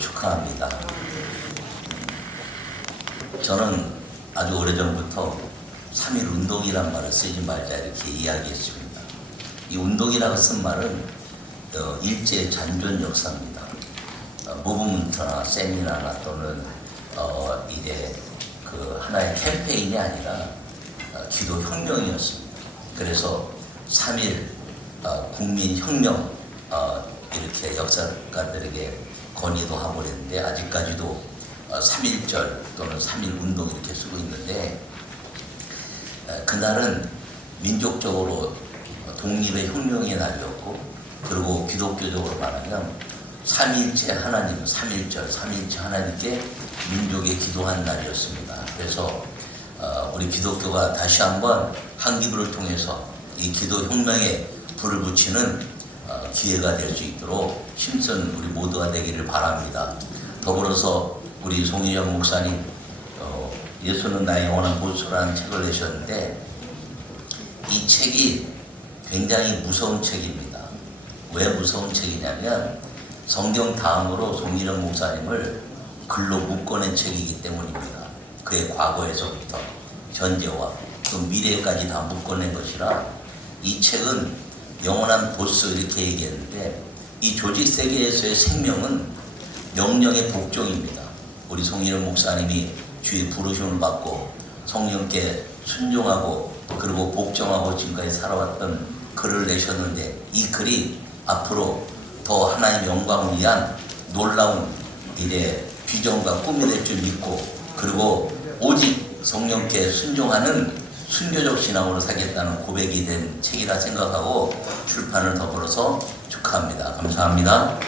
축하합니다. 저는 아주 오래전부터 3.1 운동이란 말을 쓰지 말자 이렇게 이야기했습니다. 이 운동이라고 쓴 말은 어, 일제 잔존 역사입니다. 어, 무브먼트나 세미나나 또는 어, 이게 그 하나의 캠페인이 아니라 어, 기도 혁명이었습니다. 그래서 3.1 어, 국민혁명 어, 이렇게 역사가들에게 건의도 하고 그랬는데 아직까지도 어, 3.1절 또는 3.1 운동 이렇게 쓰고 있는데 어, 그날은 민족적으로 독립의 혁명의 날이었고 그리고 기독교적으로 말하면 삼위일체 하나님, 삼일절, 삼위일체 하나님께 민족에 기도한 날이었습니다. 그래서 어, 우리 기독교가 다시 한번 한기부를 통해서 이 기도 혁명에 불을 붙이는 어, 기회가 될 수 있도록 힘쓴 우리 모두가 되기를 바랍니다. 더불어서 우리 송희정 목사님 어, 예수는 나의 영원한 보수라는 책을 내셨는데 이 책이 굉장히 무서운 책입니다. 왜 무서운 책이냐면 성경 다음으로 송일영 목사님을 글로 묶어낸 책이기 때문입니다. 그의 과거에서부터 현재와 또 미래까지 다 묶어낸 것이라 이 책은 영원한 보스 이렇게 얘기했는데 이 조직 세계에서의 생명은 명령의 복종입니다. 우리 송일영 목사님이 주의 부르심을 받고 성령께 순종하고 그리고 복종하고 지금까지 살아왔던 글을 내셨는데 이 글이 앞으로 더 하나님의 영광을 위한 놀라운 일의 비전과 꿈이 될 줄 믿고 그리고 오직 성령께 순종하는 순교적 신앙으로 살겠다는 고백이 된 책이라 생각하고 출판을 더불어서 축하합니다. 감사합니다.